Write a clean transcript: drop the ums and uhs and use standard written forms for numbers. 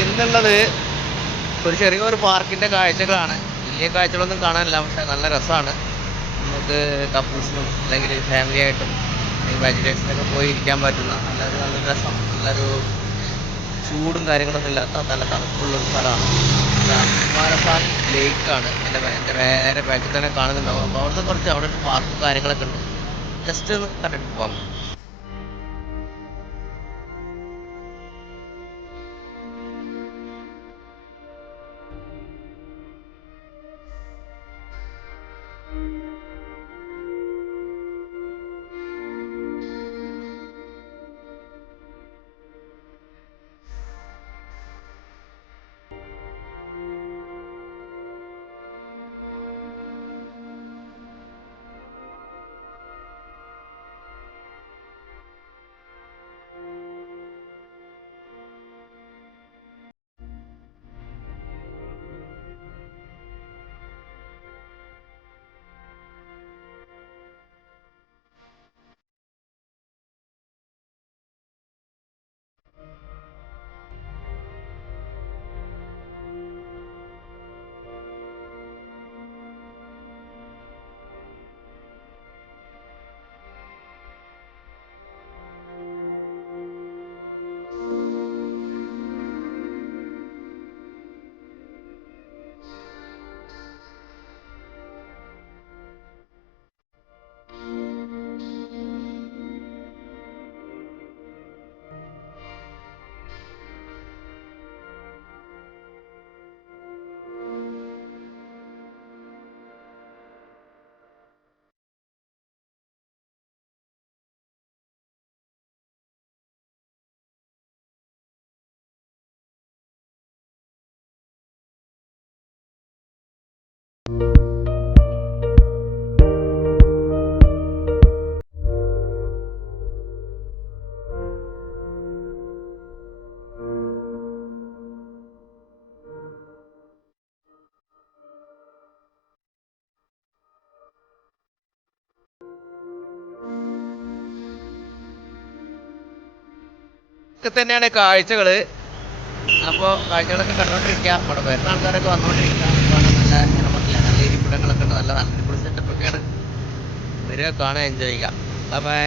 ഇന്നുള്ളത് ഒരു ചെറിയൊരു പാർക്കിൻ്റെ കാഴ്ചകളാണ്. വലിയ കാഴ്ചകളൊന്നും കാണാനില്ല, പക്ഷെ നല്ല രസമാണ്. നമുക്ക് കപ്പിൾസിനും അല്ലെങ്കിൽ ഫാമിലി ആയിട്ടും ബാച്ചിലേഴ്സിനൊക്കെ പോയി ഇരിക്കാൻ പറ്റുന്ന നല്ല രസം, നല്ലൊരു ചൂടും കാര്യങ്ങളൊന്നും ഇല്ലാത്ത നല്ല തണുപ്പുള്ളൊരു സ്ഥലമാണ്. കുമാരപ്പാൽ ലേക്കാണ് എൻ്റെ നേരെ ബാക്കിൽ തന്നെ കാണുന്നുണ്ടാവും. അപ്പോൾ അവിടുത്തെ കുറച്ച് അവിടെ ഒരു പാർക്കും കാര്യങ്ങളൊക്കെ ഉണ്ട്. ജസ്റ്റ് ഒന്ന് കണ്ടിട്ട് പോകാം. ഒക്കെ തന്നെയാണ് കാഴ്ചകൾ. അപ്പോൾ കാഴ്ചകളൊക്കെ കണ്ടുകൊണ്ടിരിക്കുക. അവിടെ വരുന്ന ആൾക്കാരൊക്കെ വന്നുകൊണ്ടിരിക്കുക. നല്ല ഇങ്ങനെ പറഞ്ഞില്ല, നല്ല ഇരിപ്പിടങ്ങളൊക്കെ ഉണ്ട്, നല്ല അടിപൊളി സെറ്റപ്പൊക്കെയാണ്. വരിക, കാണാൻ, എൻജോയ് ചെയ്യുക. Bye bye.